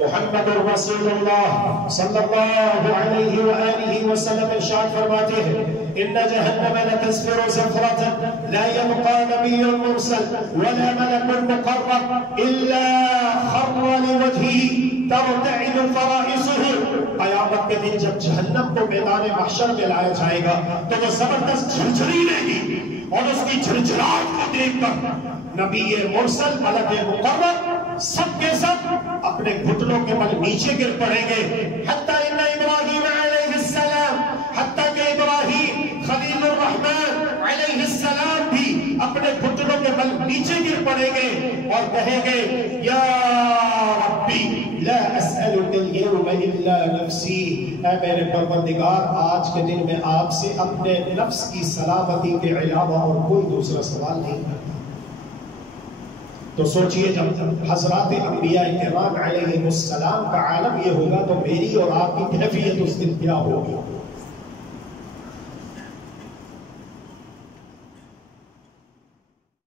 محمد رسول اللہ صلی اللہ علیہ وآلہ وسلم ارشاد فرماتے ہیں ان جہنم لتزفر زفرة لا يبقى نبی مرسل ولا ملک مقرب الا خر لوجهه ترتعد فرائصه۔ قیامت کے دن جب جہنم کو میدان محشر میں لایا جائے گا تو وہ زبردست جھرجھری لے گی اور اس کی جھرجھراہٹ کو دیکھ کر نبی مرسل ملک مقرب سب کے سب اپنے گھٹنوں کے بل نیچے گر پڑیں گے۔ حتیٰ ان ابراہیم علیہ السلام، حتیٰ کہ ابراہیم خلیل الرحمن علیہ السلام بھی اپنے گھٹنوں کے بل نیچے گر پڑیں گے اور کہیں گے یا ربی لا اسألک اليوم الا نفسی، اے میرے پروردگار آج کے دن میں آپ سے اپنے نفس کی سلامتی کے علاوہ اور کوئی دوسرا سوال نہیں کرتا۔ تو سوچئے جب حضرات انبیاء کرام علیہ السلام کا عالم یہ ہوگا تو میری اور آپ کی کیفیت اس دن کیا ہوگی۔